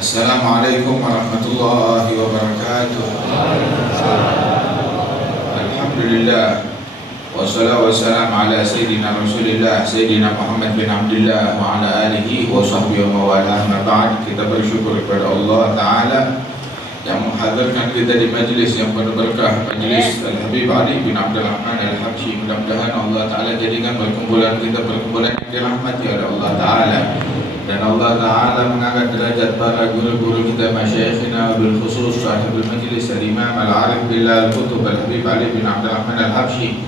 Assalamualaikum warahmatullahi wabarakatuh. Alhamdulillah wassalatu wassalamu ala sayyidina Rasulillah Sayyidina Muhammad bin Abdullah wa ala alihi wa sahbihi wa wala. Ba'd, kita bersyukur kepada Allah Ta'ala yang menghadirkan kita di majlis yang penuh berkah, majlis Al-Habib Ali bin Abdul Rahman Al-Habsyi. Mudah-mudahan Allah Ta'ala jadikan perkumpulan kita perkumpulan yang dirahmati oleh Allah Ta'ala, dan Allah Ta'ala mengangkat derajat para guru-guru kita, masyayikhina bil khusus sahibul majlis Al-Imam Al-Arif Billah Al-Qutub Al-Habib Ali bin Abdul Rahman Al-Habsyi,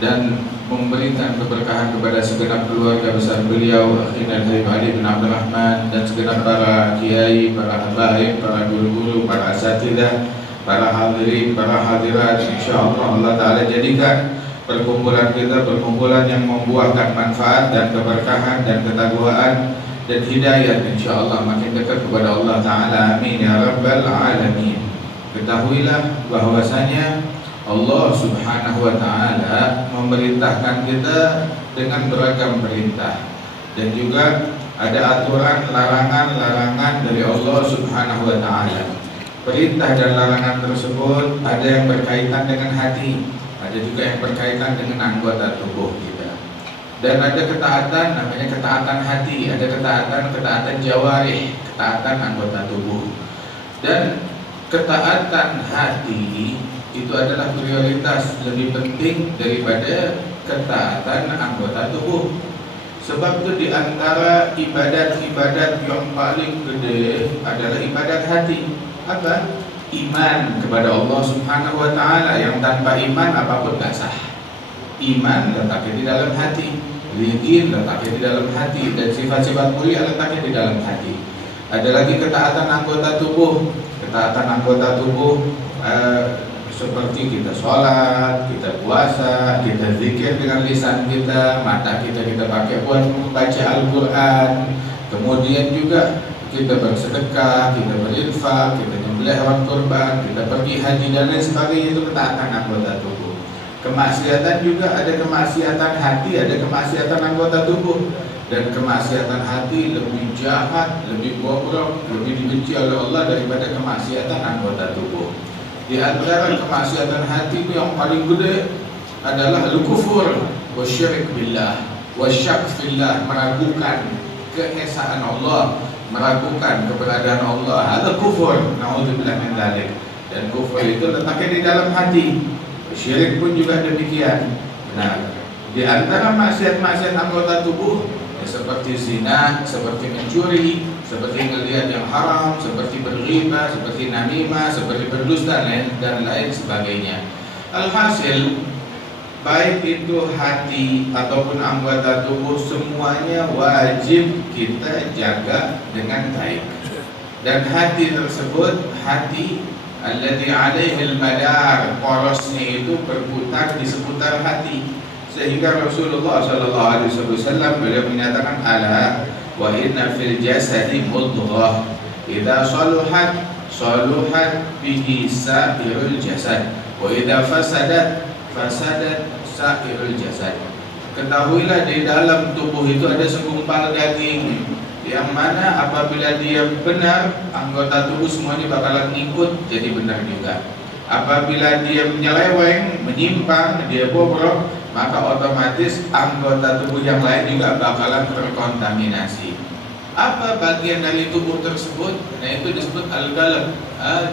dan memberikan keberkahan kepada segenap keluarga besar beliau, akhina Al-Habib Ali bin Abdul Rahman, dan segenap para kiai, para habaib, para guru-guru, para asatidzah, para hadirin, para hadirat. Insyaallah Allah Ta'ala jadikan perkumpulan kita perkumpulan yang membuahkan manfaat dan keberkahan dan ketakwaan dan hidayah, insyaallah makin dekat kepada Allah Ta'ala. Amin ya rabbal alamin. Ketahuilah bahwasanya Allah Subhanahu wa Ta'ala memerintahkan kita dengan beragam perintah, dan juga ada aturan larangan-larangan dari Allah Subhanahu wa Ta'ala. Perintah dan larangan tersebut ada yang berkaitan dengan hati, ada juga yang berkaitan dengan anggota tubuh kita. Dan ada ketaatan namanya ketaatan hati, ada ketaatan jawarih, ketaatan anggota tubuh. Dan ketaatan hati itu adalah prioritas lebih penting daripada ketaatan anggota tubuh. Sebab itu diantara ibadat-ibadat yang paling gede adalah ibadat hati. Apa? Iman kepada Allah Subhanahu wa Ta'ala, yang tanpa iman apapun gak sah. Iman letaknya di dalam hati, yakin letaknya di dalam hati, dan sifat-sifat mulia letaknya di dalam hati. Ada lagi ketaatan anggota tubuh. Ketaatan anggota tubuh seperti kita sholat, kita puasa, kita zikir dengan lisan kita, mata kita pakai buat membaca Al-Quran, kemudian juga kita bersedekah, kita berinfak, kita nyembelih hewan kurban, kita pergi haji dan lain sebagainya. Itu ketaatan anggota tubuh. Kemaksiatan juga ada kemaksiatan hati, ada kemaksiatan anggota tubuh. Dan kemaksiatan hati lebih jahat, lebih bobrok, lebih dibenci oleh Allah daripada kemaksiatan anggota tubuh. Di antara kemaksiatan hati itu yang paling gede adalah al-kufur wa syirik billah wa syak fillah, meragukan keesaan Allah, meragukan keberadaan Allah. Ada kufur, naudzubillah min dzalik. Dan kufur itu letaknya di dalam hati. Syirik pun juga demikian. Nah, di antara maksiat-maksiat anggota tubuh ya, seperti zina, seperti mencuri, seperti ngelihat yang haram, seperti berghibah, seperti namimah, seperti berdusta dan lain sebagainya. Alhasil, baik itu hati ataupun anggota tubuh, semuanya wajib kita jaga dengan baik. Dan hati tersebut, hati alladzi alaihi al-madar, porosnya itu berputar di seputar hati. Sehingga Rasulullah SAW beliau menyatakan, ala wa inna fil jasadi mudghah idza saluhat bihi sa'irul jasad wa idza fasadat sa'irul jasad. Ketahuilah di dalam tubuh itu ada segumpal daging, yang mana apabila dia benar, anggota tubuh semuanya bakalan ngikut jadi benar juga. Apabila dia menyeleweng, menyimpang, dia bobrok, maka otomatis anggota tubuh yang lain juga bakalan terkontaminasi. Apa bagian dari tubuh tersebut? Nah, itu disebut al-qalb,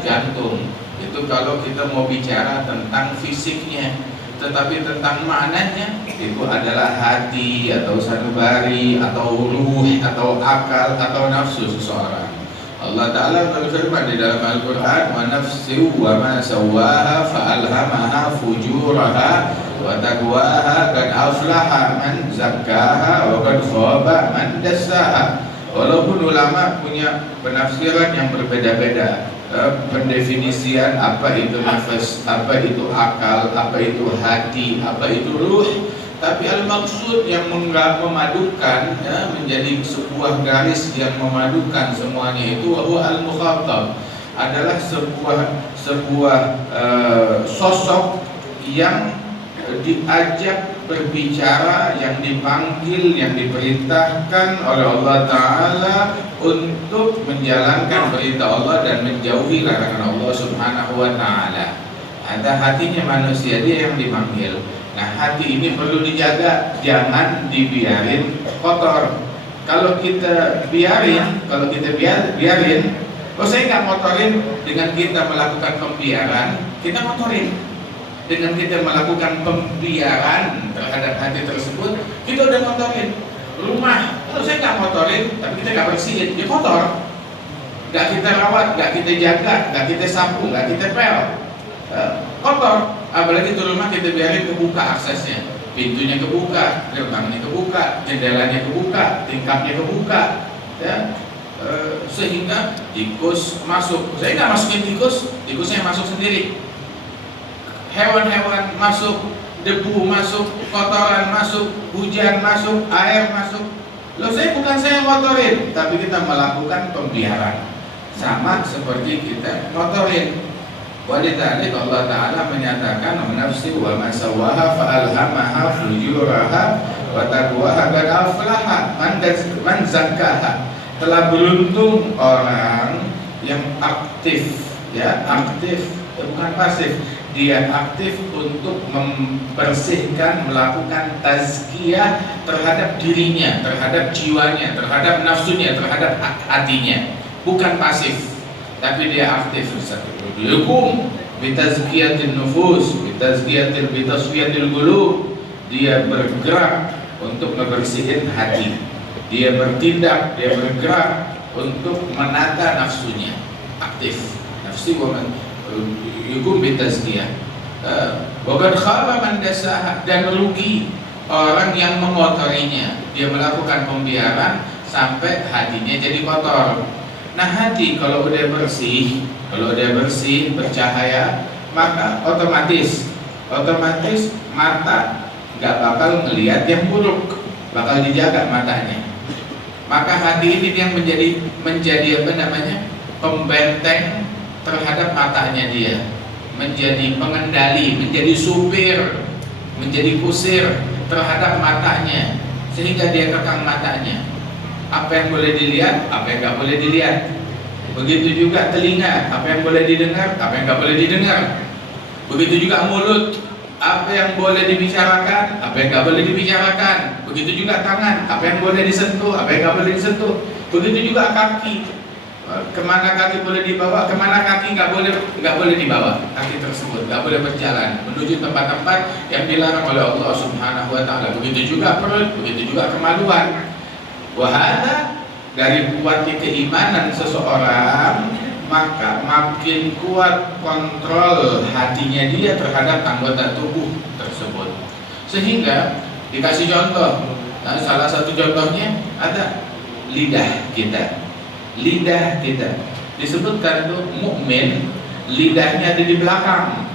jantung. Itu kalau kita mau bicara tentang fisiknya. Tetapi tentang maknanya, itu adalah hati atau sanubari atau ruh atau akal atau nafsu seseorang. Allah Ta'ala berfirman di dalam Al-Quran, wa nafsi wa ma sawaha fa'alhamaha fujuraha wa taqwaha qad aflaha man zakkaha wa qad khaba man dassaha. Walaupun ulama punya penafsiran yang berbeda-beda, pendefinisian apa itu nafas, apa itu akal, apa itu hati, apa itu ruh, tapi al-maksud yang memadukan ya, menjadi sebuah garis yang memadukan semuanya itu bahwa al-mukhatab adalah sebuah sosok yang diajak berbicara, yang dipanggil, yang diperintahkan oleh Allah Ta'ala untuk menjalankan perintah Allah dan menjauhi larangan Allah Subhanahu wa taala. Ada hatinya manusia, dia yang dipanggil. Nah, hati ini perlu dijaga, jangan dibiarin kotor. Kalau kita biarin, oh saya nggak motorin. Dengan kita melakukan pembiaran, kita motorin. Dengan kita melakukan pembiaran terhadap hati tersebut, kita udah motorin. Rumah, kalau saya nggak motorin, tapi kita nggak bersihin, dia kotor. Nggak kita rawat, nggak kita jaga, nggak kita sapu, nggak kita pel, kotor. Apalagi itu rumah kita biarin kebuka aksesnya, pintunya kebuka, gerbangnya kebuka, jendelanya kebuka, tingkapnya kebuka, ya. Sehingga tikus masuk. Saya nggak masukin tikus, tikusnya masuk sendiri. Hewan-hewan masuk, debu masuk, kotoran masuk, hujan masuk, air masuk. Loh, bukan saya yang motorin, tapi kita melakukan pembiaran. Sama seperti kita motorin. Walidhalika Allah Ta'ala menyatakan nafsi wa ma sawaha fa'alhamaha fujuraha wa taqwaha qad aflaha man zakkaha. Telah beruntung orang yang aktif, ya, aktif, bukan pasif. Dia aktif untuk membersihkan, melakukan tazkiyah terhadap dirinya, terhadap jiwanya, terhadap nafsunya, terhadap hatinya. Bukan pasif, tapi dia aktif. Yukum bitazkiyatin nufus, bitasfiyatil qulub. Dia bergerak untuk membersihkan hati. Dia bertindak, dia bergerak untuk menata nafsunya. Aktif. Nafsi wa man yukum bitazkiyah. Wa qad khaba man dasaha, dan rugi orang yang mengotorinya. Dia melakukan pembiaran sampai hatinya jadi kotor. Nah, hati kalau udah bersih, bercahaya, maka otomatis mata nggak bakal ngelihat yang buruk, bakal dijaga matanya. Maka hati ini yang menjadi pembenteng terhadap matanya dia, menjadi pengendali, menjadi supir, menjadi kusir terhadap matanya, sehingga dia kekang matanya. Apa yang boleh dilihat, apa yang nggak boleh dilihat. Begitu juga telinga, apa yang boleh didengar, apa yang nggak boleh didengar. Begitu juga mulut, apa yang boleh dibicarakan, apa yang nggak boleh dibicarakan. Begitu juga tangan, apa yang boleh disentuh, apa yang nggak boleh disentuh. Begitu juga kaki, kemana kaki boleh dibawa, kemana kaki nggak boleh dibawa. Kaki tersebut nggak boleh berjalan menuju tempat-tempat yang dilarang oleh Allah Subhanahu wa taala. Begitu juga perut, begitu juga kemaluan. Wahada, dari kuatnya keimanan seseorang, maka makin kuat kontrol hatinya dia terhadap anggota tubuh tersebut. Sehingga dikasih contoh, salah satu contohnya ada lidah kita. Lidah kita disebutkan tuh mukmin, lidahnya ada di belakang.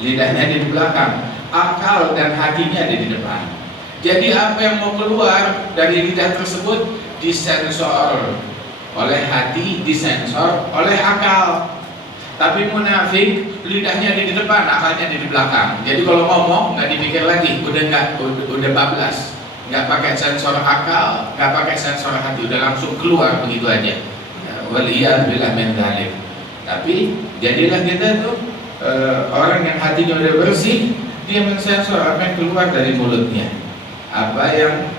Lidahnya ada di belakang, akal dan hatinya ada di depan. Jadi apa yang mau keluar dari lidah tersebut disensor oleh hati, disensor oleh akal. Tapi munafik lidahnya di depan, akalnya di belakang. Jadi kalau ngomong nggak dipikir lagi, udah bablas, nggak pakai sensor akal, nggak pakai sensor hati, udah langsung keluar begitu aja. Waliyadzubillah min dzalik. Tapi jadilah kita tuh orang yang hatinya udah bersih, dia mensensor apa yang keluar dari mulutnya, apa yang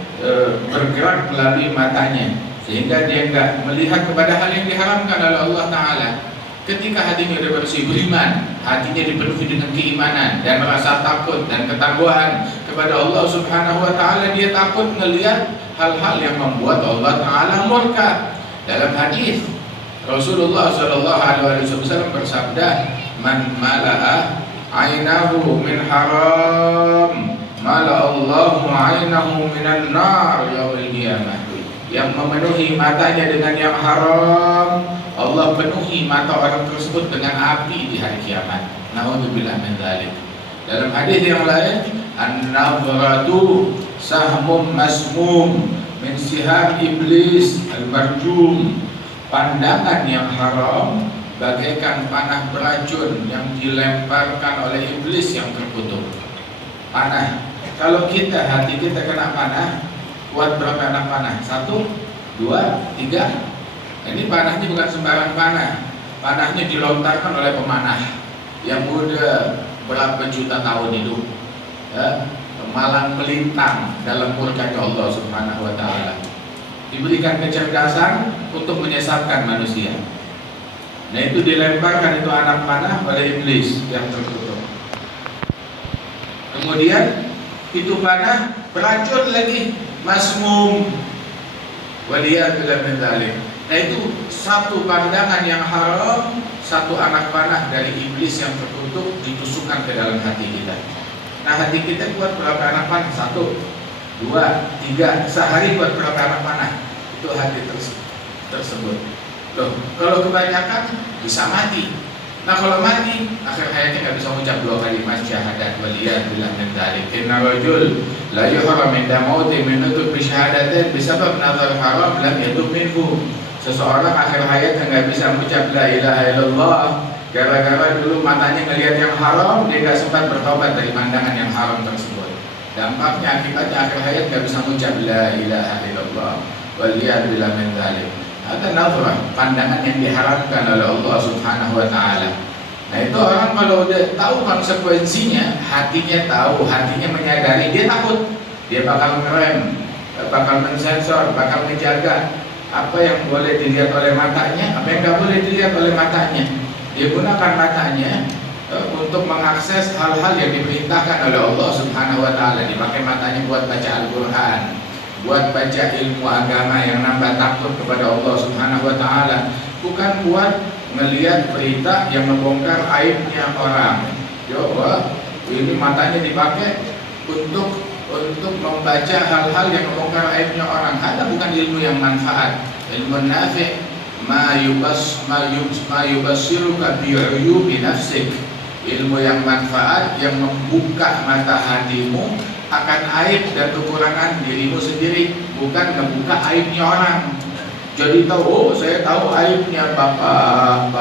bergerak melalui matanya, sehingga dia enggak melihat kepada hal yang diharamkan oleh Allah Ta'ala. Ketika hatinya sudah bersih, beriman, hatinya dipenuhi dengan keimanan dan rasa takut dan ketakwaan kepada Allah Subhanahu wa Ta'ala, dia takut melihat hal-hal yang membuat Allah Ta'ala murka. Dalam hadis Rasulullah SAW bersabda, man mala'a ainahu min haram mala Allahu ainahu minan nar yaumil qiyamah. Yang memenuhi matanya dengan yang haram, Allah penuhi mata orang tersebut dengan api di hari kiamat. Naudzubillah min dzalik. Dalam hadis yang lain, an-nazratu sahmum masmum min siham iblis al-marjum. Pandangan yang haram bagaikan panah beracun yang dilemparkan oleh iblis yang terkutuk. Panah. Kalau hati kita kena panah, kuat berapa anak panah? 1, 2, 3, Ini panahnya bukan sembarang panah. Panahnya dilontarkan oleh pemanah yang udah berapa juta tahun hidup, ya, malang melintang dalam murkanya Allah Subhanahu wa Ta'ala. Diberikan kecerdasan untuk menyesatkan manusia. Nah, itu dilemparkan itu anak panah pada iblis yang tertutup. Kemudian itu panah beracun lagi, masmum. Waliyadzubillah min dzalik. Nah, itu satu pandangan yang haram, satu anak panah dari iblis yang terkutuk ditusukkan ke dalam hati kita. Nah, hati kita buat berapa anak panah? 1, 2, 3. Sehari buat berapa anak panah? Itu hati tersebut. Loh, kalau kebanyakan bisa mati. Nah, kalau mati, akhir hayatnya nggak bisa mengucap 2 kalimat syahadat. Waliyadzubillah min dzalik. Inna rajul la yuhram min mauti min nutq bi syahadatin bisabab nazar haram lam yatub minhu. Seseorang akhir hayatnya nggak bisa mengucap la ilaha illallah gara-gara dulu matanya ngelihat yang haram, dia nggak sempat bertobat dari pandangan yang haram tersebut. Dampaknya akibatnya akhir hayat nggak bisa mengucap la ilaha illallah. Waliyadzubillah min dzalik. Ada nazarah, pandangan yang diharamkan oleh Allah Subhanahu wa Ta'ala. Nah, itu orang kalau udah tahu konsekuensinya, hatinya tahu, hatinya menyadari, dia takut. Dia bakal ngerem, bakal mensensor, bakal menjaga apa yang boleh dilihat oleh matanya, apa yang nggak boleh dilihat oleh matanya. Dia gunakan matanya untuk mengakses hal-hal yang diperintahkan oleh Allah Subhanahu wa Ta'ala. Dipakai matanya buat baca Al-Quran, buat baca ilmu agama yang nambah takut kepada Allah Subhanahu wa Ta'ala, bukan buat melihat berita yang membongkar aibnya orang. Coba, ini matanya dipakai untuk membaca hal-hal yang membongkar aibnya orang. Ada bukan ilmu yang manfaat, ilmu nafi', ma yubasiruka bi'uyubi nafsik. Ilmu yang manfaat yang membuka mata hatimu akan aib dan kekurangan dirimu sendiri, bukan membuka aibnya orang. Jadi tahu, oh saya tahu aibnya bapak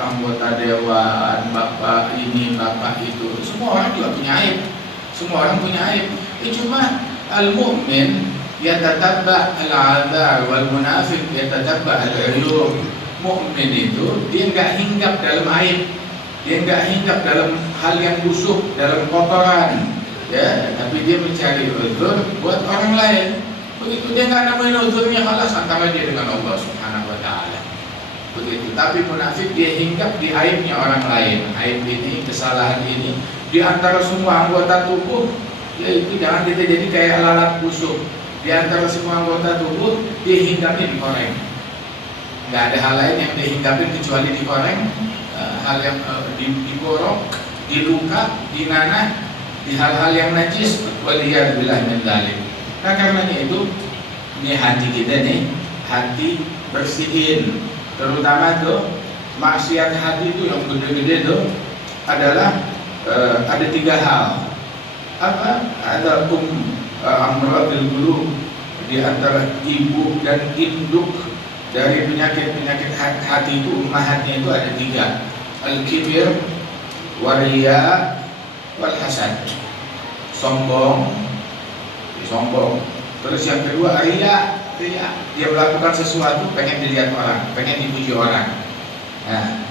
anggota dewan, bapak ini, bapak itu. Semua orang juga punya aib. Semua orang punya aib. Cuma al-mu'min yatatabba al-'adhar wal munafiq yatatabba al-'uyub. Mu'min itu dia enggak hinggap dalam aib. Dia enggak hinggap dalam hal yang busuk, dalam kotoran. Ya, tapi dia mencari uzur buat orang lain. Begitu dia nggak nemuin uzurnya, halas antara dia dengan Allah Subhanahu wa Ta'ala. Begitu. Tapi munafik dia hinggap di aibnya orang lain. Aib ini, kesalahan ini di antara semua anggota tubuh, yaitu jangan kita jadi kayak lalat busuk. Di antara semua anggota tubuh dia hinggapnya dikoreng. Nggak ada hal lain yang dia hinggapin kecuali dikoreng. Hal yang digorok, diluka, dinanah, di hal-hal yang najis. Waliyadzubillah min dzalik. Nah, karenanya itu, ini hati kita nih, hati bersihin. Terutama tuh maksiat hati itu yang gede-gede tuh adalah ada 3 hal. Apa? Ada amradil qulub, di antara ibu dan induk dari penyakit-penyakit hati itu, ummahatnya itu ada 3. Al-kibir, wariya, wal hasad. Sombong. Terus yang kedua riya. Dia melakukan sesuatu pengen dilihat orang, pengen dipuji orang. Nah,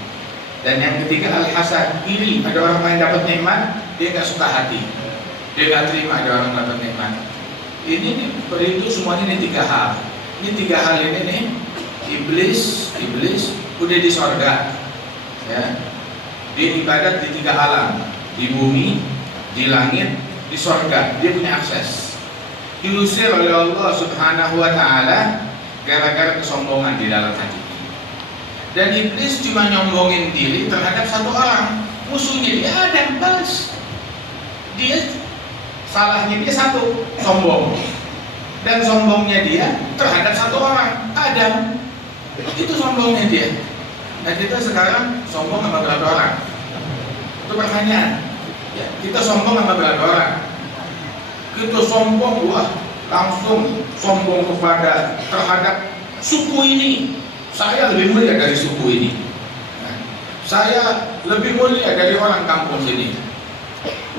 dan yang ketiga al-hasad, iri. Ada orang lain dapat nikmat, dia nggak suka hati, dia nggak terima ada orang dapat nikmat. Ini nih, itu semuanya ini 3 hal. Ini 3 hal ini nih, iblis udah di sorga, ya. Dia ibadat di 3 alam, di bumi, di langit, di sorga. Dia punya akses. Diusir oleh Allah Subhanahu wa Ta'ala gara-gara kesombongan di dalam hati. Dan iblis cuma nyombongin diri terhadap 1 orang, musuhnya dia Adam. Bas, dia salahnya dia 1, sombong. Dan sombongnya dia terhadap 1 orang, Adam. Itu sombongnya dia. Nah, kita sekarang sombong sama berapa orang? Itu pertanyaan. Ya, kita sombong sama berapa orang? Kita sombong, wah, langsung sombong terhadap suku ini. Saya lebih mulia dari suku ini. Nah, saya lebih mulia dari orang kampung sini.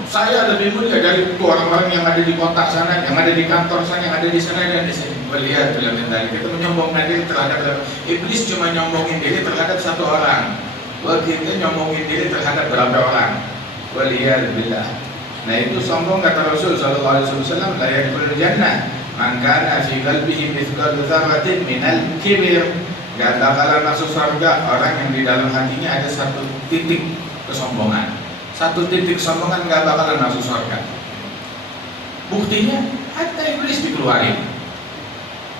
Saya lebih mulia dari orang-orang yang ada di kota sana, yang ada di kantor sana, yang ada di sana dan di sini. melihat dalam tadi kita menyombongkan diri terhadap iblis, cuma nyombongin diri terhadap satu orang. Kita nyombongin diri terhadap berapa orang? Waliyadzubillah. Nah itu sombong, kata Rasul sallallahu alaihi wasallam, la yadkhulul jannah man kana fi qalbihi mithqalu dzarratin minal kibr. Gak bakalan masuk surga orang yang di dalam hatinya ada satu titik kesombongan. Satu titik kesombongan gak bakalan masuk surga. Buktinya hatta iblis dikeluarin,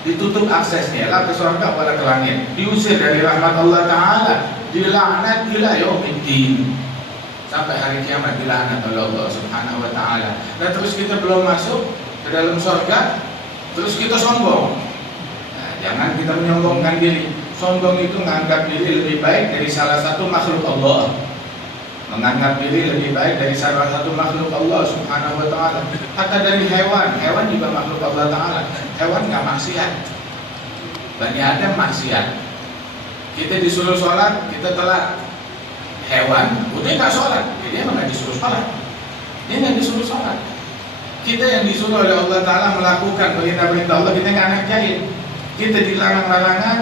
ditutup aksesnya, lah ke surga wala ke langit, diusir dari rahmat Allah Ta'ala, dilaknat ila yaumiddin, sampai hari kiamat dilaknat oleh Allah Subhanahu wa Ta'ala. Dan terus kita belum masuk ke dalam surga, terus kita sombong. Nah, jangan kita menyombongkan diri. Sombong itu menganggap diri lebih baik dari salah satu makhluk Allah, menganggap diri lebih baik dari salah satu makhluk Allah Subhanahu wa Ta'ala. Hatta dari hewan juga makhluk Allah Ta'ala. Hewan nggak maksiat, Bani Adam maksiat. Kita disuruh sholat, kita telat. Hewan udah nggak sholat, dia emang nggak disuruh sholat, dia nggak disuruh sholat. Kita yang disuruh oleh Allah Ta'ala melakukan perintah-perintah Allah, kita nggak ngerjain. Kita dilarang larangan,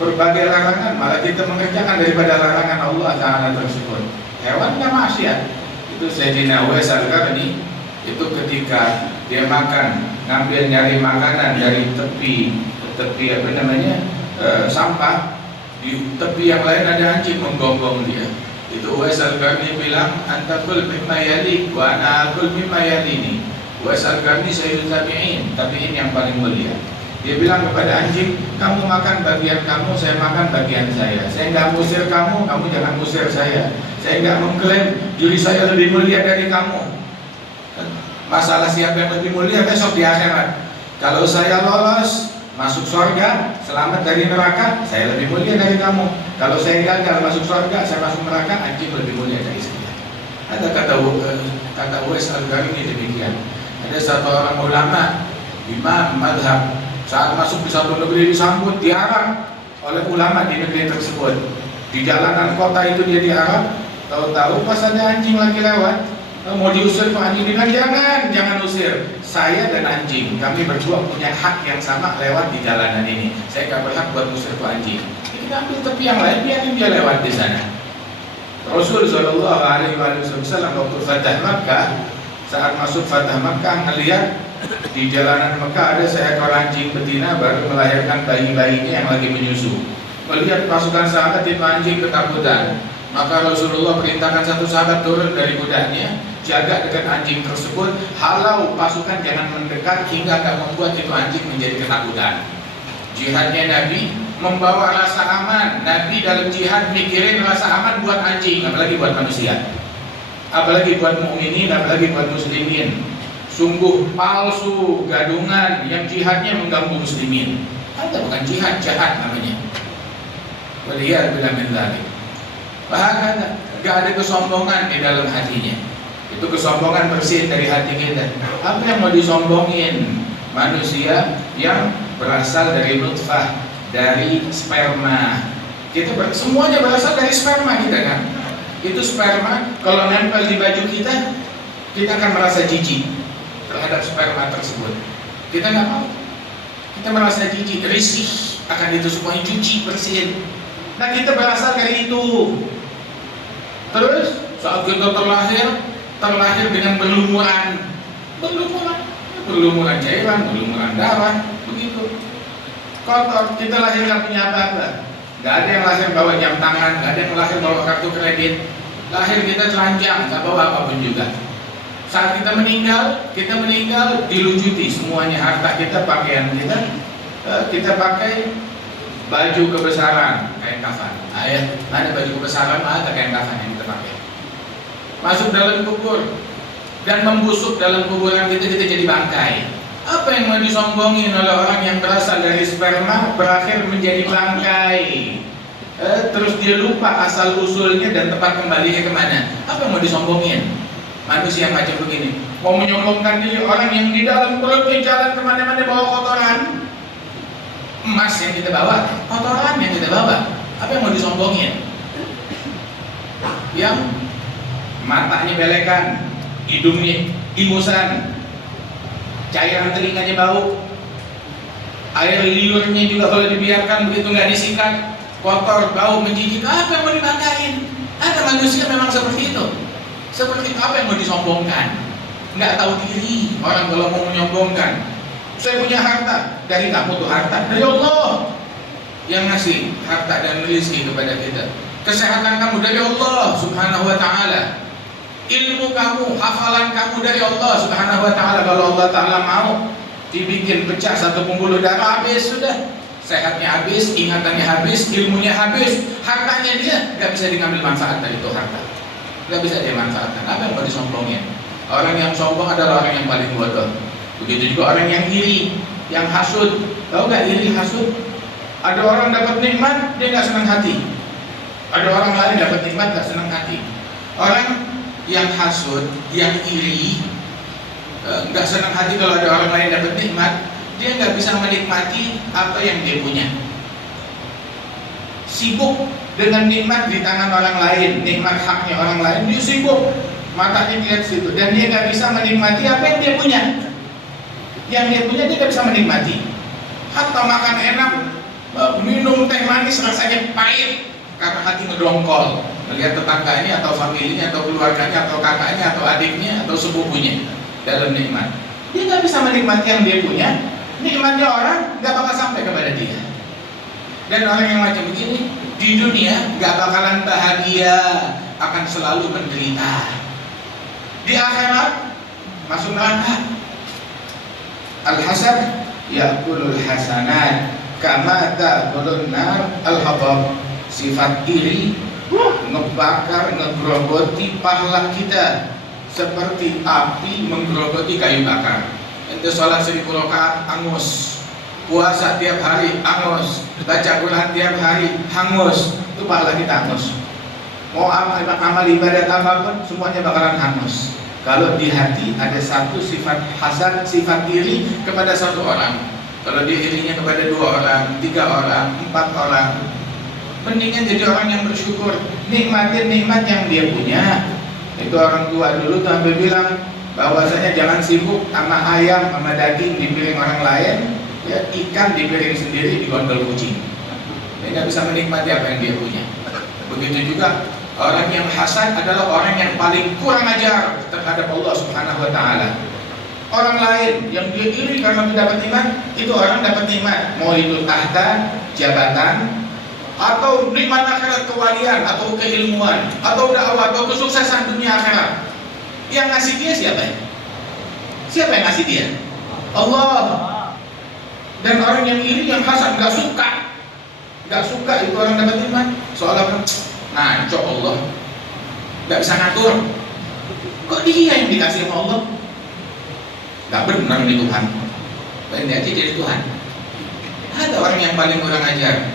berbagai larangan, malah kita mengerjakan daripada larangan Allah Ta'ala tersebut. Hewan nggak maksiat. Itu Sayyidina Uwais Al-Qarni, itu ketika dia makan, ngambil nyari makanan dari tepi sampah, di tepi yang lain ada anjing menggonggong dia. Itu Uwais Al-Qarni bilang, antakul mimma yalik wa ana akul mimma yalini. Uwais Al-Qarni sayyidul tabi'in yang paling mulia. Dia bilang kepada anjing, kamu makan bagian kamu, saya makan bagian saya. Saya nggak musir kamu, kamu jangan musir saya. Saya nggak mengklaim diri saya lebih mulia dari kamu. Masalah siapa yang lebih mulia besok di akhirat. Kalau saya lolos masuk surga, selamat dari neraka, saya lebih mulia dari kamu. Kalau saya gagal masuk surga, saya masuk neraka, anjing lebih mulia dari saya. Ada kata Uwais Al-Qarni demikian. Ada satu orang ulama, imam madhab, saat masuk di satu negeri disambut, diarah oleh ulama di negeri tersebut. Di jalanan kota itu dia diarah, tahu-tahu pas ada anjing lagi lewat, mau diusir Pak anjing, bilang jangan usir. Saya dan anjing, kami berdua punya hak yang sama lewat di jalanan ini. Saya gak berhak buat usir Pak anjing. Kita ambil tepi yang lain, biarin dia lewat di sana. Rasul Shallallahu Alaihi Wasallam waktu Fatah Makkah, saat masuk Fatah Makkah ngelihat di jalanan Mekah ada seekor anjing betina baru melahirkan bayi-bayinya yang lagi menyusu. Melihat pasukan sahabat itu anjing ketakutan, maka Rasulullah perintahkan satu sahabat turun dari kudanya, jaga dekat anjing tersebut, halau pasukan jangan mendekat hingga akan membuat itu anjing menjadi ketakutan. Jihadnya Nabi membawa rasa aman. Nabi dalam jihad mikirin rasa aman buat anjing, apalagi buat manusia, apalagi buat mukminin, apalagi buat muslimin. Sungguh palsu gadungan yang jihadnya mengganggu muslimin. Ada bukan jihad, jahat namanya. Waliyadzubillah min dzalik. Bahkan gak ada kesombongan di dalam hatinya. Itu kesombongan bersih dari hati kita. Apa yang mau disombongin? Manusia yang berasal dari nutfah, dari sperma. Semuanya berasal dari sperma kita kan. Itu sperma kalau nempel di baju kita akan merasa jijik terhadap sperma tersebut. Kita nggak mau. Kita merasa jijik, risih akan itu semuanya, cuci, bersihin. Nah kita berasal dari itu. Terus saat kita terlahir dengan berlumuran cairan, berlumuran darah, begitu. Kotor, kita lahir nggak punya apa-apa. Nggak ada yang lahir bawa jam tangan, nggak ada yang lahir bawa kartu kredit. Lahir kita telanjang, nggak bawa apapun juga. Saat kita meninggal dilucuti semuanya, harta kita, pakaian kita pakai baju kebesaran, kain kafan. Ada baju kebesaran, ada kain kafan yang kita pakai. Masuk dalam kubur dan membusuk dalam kuburan kita jadi bangkai. Apa yang mau disombongin oleh orang yang berasal dari sperma berakhir menjadi bangkai? Terus dia lupa asal usulnya dan tempat kembalinya kemana? Apa yang mau disombongin? Manusia macam begini mau menyombongkan diri, orang yang di dalam perutnya jalan kemana-mana bawa kotoran. Emas yang kita bawa, kotoran yang kita bawa. Apa yang mau disombongin? Yang matanya belekan, hidungnya ingusan, cairan telinganya bau. Air liurnya juga kalau dibiarkan begitu nggak disikat, kotor, bau, menjijik, apa yang mau dibanggain? Ada manusia memang seperti itu. Seperti apa yang mau disombongkan? Nggak tahu diri orang kalau mau menyombongkan. Saya punya harta, dari kamu tuh harta, dari Allah yang ngasih harta dan rezeki kepada kita. Kesehatan kamu dari Allah Subhanahu wa Ta'ala. Ilmu kamu, hafalan kamu dari Allah Subhanahu wa Ta'ala. Kalau Allah Ta'ala mau dibikin pecah satu pembuluh darah, habis sudah. Sehatnya habis, ingatannya habis, ilmunya habis, hartanya dia nggak bisa diambil manfaat dari itu harta. Nggak bisa dimanfaatkan. Apa yang mau disombongin? Orang yang sombong adalah orang yang paling bodoh. Begitu juga orang yang iri, yang hasud. Tahu nggak iri hasud? Ada orang dapat nikmat, dia nggak senang hati. Ada orang lain dapat nikmat, nggak senang hati. Orang yang hasud, yang iri, nggak senang hati kalau ada orang lain dapat nikmat, dia nggak bisa menikmati apa yang dia punya. Sibuk dengan nikmat di tangan orang lain, nikmat haknya orang lain, dia sibuk, matanya lihat situ, dan dia nggak bisa menikmati apa yang dia punya. Yang dia punya dia nggak bisa menikmati. Hatta makan enak, minum teh manis rasanya pahit karena hati ngedongkol melihat tetangganya atau familinya atau keluarganya atau kakaknya atau adiknya atau sepupunya dalam nikmat. Dia nggak bisa menikmati yang dia punya. Nikmatnya orang nggak bakal sampai kepada dia. Dan orang yang macam begini di dunia nggak bakalan bahagia, akan selalu menderita. Di akhirat masuk neraka. Al-hasad ya'kulul hasanat kama ta'kulun nar al-hatab. Sifat iri ngebakar, ngegrogoti pahala kita seperti api menggerogoti kayu bakar. Ente sholat 1000 rakaat angus, puasa tiap hari angus, baca Quran tiap hari hangus, itu pahala kita hangus. Mau amal ibadat apapun semuanya bakalan hangus. Kalau di hati ada satu sifat hasad, sifat iri kepada satu orang. Kalau dia irinya kepada 2 orang, 3 orang, 4 orang, mendingan jadi orang yang bersyukur, nikmatin nikmat yang dia punya. Itu orang tua dulu tuh sampai bilang bahwasanya jangan sibuk sama ayam, sama daging di piring orang lain, ya ikan di piring sendiri di gondol kucing. Dia nggak bisa menikmati apa yang dia punya. Begitu juga orang yang hasad adalah orang yang paling kurang ajar terhadap Allah Subhanahu wa Ta'ala. Orang lain yang dia iri karena tidak dapat nikmat, itu orang dapat nikmat, mau itu tahta, jabatan, atau nikmat akhirat, kewalian, atau keilmuan, atau dakwah, atau kesuksesan dunia akhirat. Yang ngasih dia siapa? Siapa yang ngasih dia? Allah. Dan orang yang iri, yang hasad, nggak suka itu orang dapat nikmat, seolah-olah ngaco Allah, nggak bisa ngatur. Kok dia yang dikasih sama Allah? Nggak benar nih Tuhan. Pengen aja jadi Tuhan. Ada orang yang paling kurang ajar.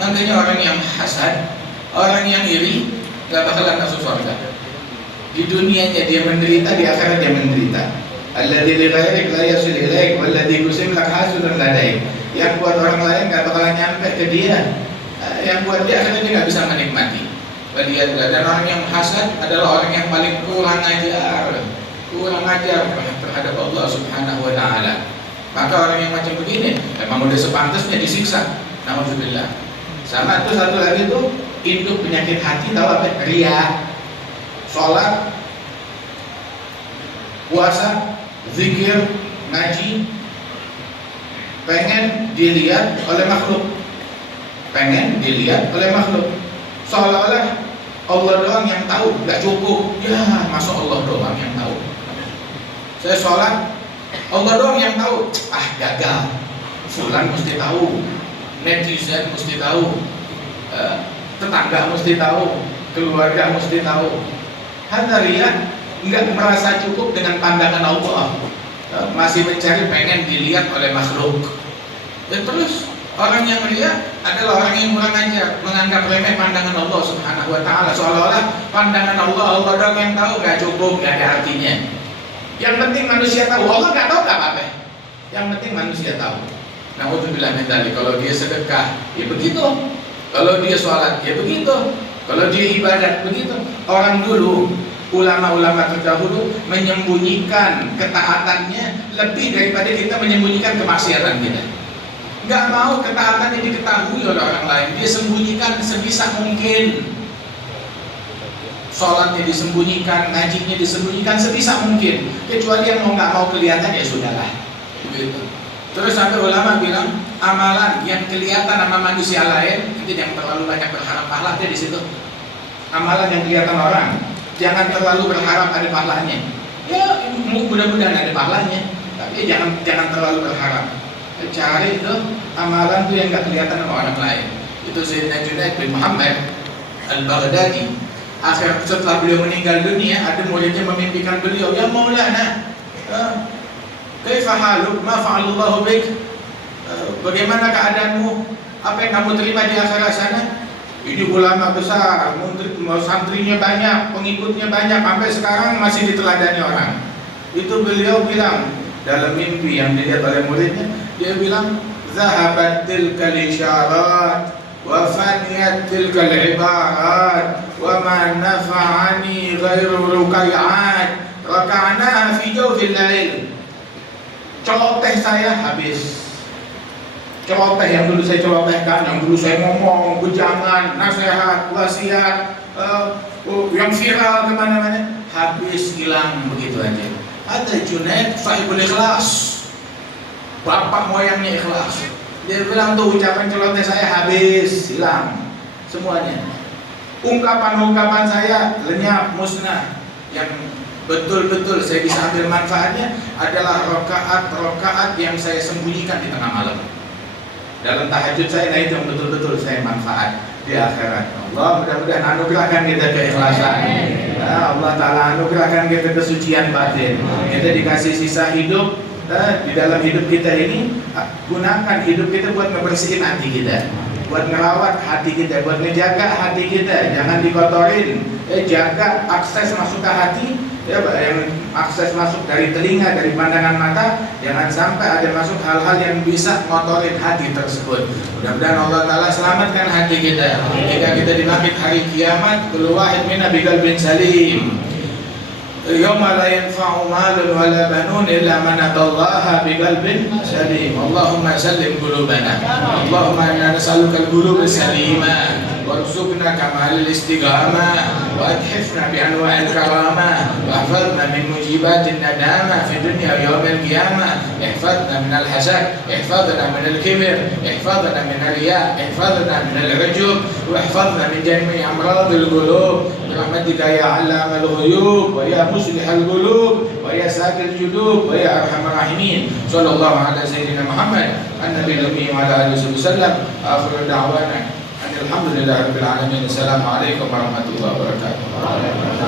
Makanya orang yang hasad, orang yang iri, gak bakalan masuk surga. Di dunianya dia menderita, di akhirat dia menderita. Alladzi li ghairik la yasil ilaik walladzi yusim lak hasunun ladaik. Yang buat orang lain gak bakalan nyampe ke dia. Yang buat dia akhirnya dia gak bisa menikmati. Dan orang yang hasad adalah orang yang paling kurang ajar terhadap Allah Subhanahu wa Ta'ala. Maka orang yang macam begini emang udah sepantasnya disiksa. Nauzubillah. Sama itu satu lagi tuh induk penyakit hati, tahu apa? Riya. Sholat, puasa, zikir, ngaji, pengen dilihat oleh makhluk, seolah-olah Allah doang yang tahu, nggak cukup. Ya, masa Allah doang yang tahu. Saya sholat, Allah doang yang tahu. Gagal. Fulan mesti tahu, netizen mesti tahu, tetangga mesti tahu, keluarga mesti tahu. Hadza riya, nggak merasa cukup dengan pandangan Allah, masih mencari, pengen dilihat oleh makhluk. Dan terus orang yang riya adalah orang yang kurang ajar, menganggap remeh pandangan Allah Subhanahu wa Ta'ala, seolah-olah pandangan Allah doang yang tahu, nggak cukup, nggak ada artinya. Yang penting manusia tahu, Allah nggak tahu nggak apa-apa. Yang penting manusia tahu. Nauzubillah min dzalik. Kalau dia sedekah, ya begitu. Kalau dia sholat, ya begitu. Kalau dia ibadat, begitu. Orang dulu, ulama-ulama terdahulu menyembunyikan ketaatannya lebih daripada kita menyembunyikan kemaksiatan kita. nggak mau ketaatannya diketahui oleh orang lain, dia sembunyikan sebisa mungkin. Sholatnya disembunyikan, ngajinya disembunyikan sebisa mungkin, kecuali yang nggak mau kelihatan ya sudahlah. Begitu. Terus sampai ulama bilang amalan yang kelihatan sama manusia lain itu yang terlalu banyak berharap pahala di situ. Amalan yang kelihatan orang jangan terlalu berharap ada pahalanya. Ya mudah-mudahan ada pahalanya, tapi jangan terlalu berharap. Cari itu amalan tuh yang nggak kelihatan sama orang lain. Itu Sayyidina Junaid bin Muhammad Al-Baghdadi. Akhir setelah beliau meninggal dunia, ada muridnya memimpikan beliau, ya Maulana, kaifa haluk, ma fa'alallahu bik, bagaimana keadaanmu, apa yang kamu terima di akhirat sana? Ini ulama besar, santrinya banyak, pengikutnya banyak, sampai sekarang masih diteladani orang. Itu beliau bilang dalam mimpi yang dilihat oleh muridnya, dia bilang, zahabat tilkal isyarat wa faniyat tilkal ibarat wa ma nafa'ani ghairu rukai'at raka'naha fi jawfil lail. Celoteh saya habis. Celoteh yang dulu saya celotehkan, yang dulu saya ngomong, ujangan, nasihat, wasiat, yang viral kemana-mana, habis, hilang begitu aja. Ada Junaid sahibul ikhlas, bapak moyangnya ikhlas. Dia bilang tuh ucapan celoteh saya habis, hilang semuanya. Ungkapan-ungkapan saya lenyap, musnah. Yang betul-betul saya bisa ambil manfaatnya adalah rokaat yang saya sembunyikan di tengah malam. Dalam tahajud saya, nah itu yang betul-betul saya manfaat di akhirat. Allah mudah-mudahan anugerahkan kita keikhlasan. Allah Ta'ala anugerahkan kita kesucian batin. Kita dikasih sisa hidup, di dalam hidup kita ini, gunakan hidup kita buat ngebersihin hati kita, buat ngerawat hati kita, buat ngejaga hati kita, jangan dikotorin. Jaga akses masuk ke hati, ya, yang akses masuk dari telinga, dari pandangan mata, jangan sampai ada masuk hal-hal yang bisa ngotorin hati tersebut. Mudah-mudahan Allah Ta'ala selamatkan hati kita jika kita dibangkit hari kiamat. Kullu wahid minna biqalbin salim, yawma la yanfa'u malun wala banun illa man atallaha biqalbin salim. Allahumma sallim qulubana, Allahumma inna nas'aluka al-qulub as-salima warzuqna kamal al-istiqamah wa adhifna bi anwa'il karamah wa ihfazna min mujibatin nadamah fi dunya wa yawm al-qiyamah. Ihfazna min al-hasad, ihfazna min al-kibr, ihfazna min al-riya, ihfazna min al-ujub, wa ihfazna min jami'i amradil qulub birahmatika ya 'allamal ghuyub wa ya muslihal qulub wa ya sakil judub wa ya arhamar rahimin. Sallallahu ala sayyidina Muhammad an-nabiyil ummi wa ala alihi wasallam. Akhiru da'wana alhamdulillahirabbil alamin. Assalamualaikum warahmatullahi wabarakatuh.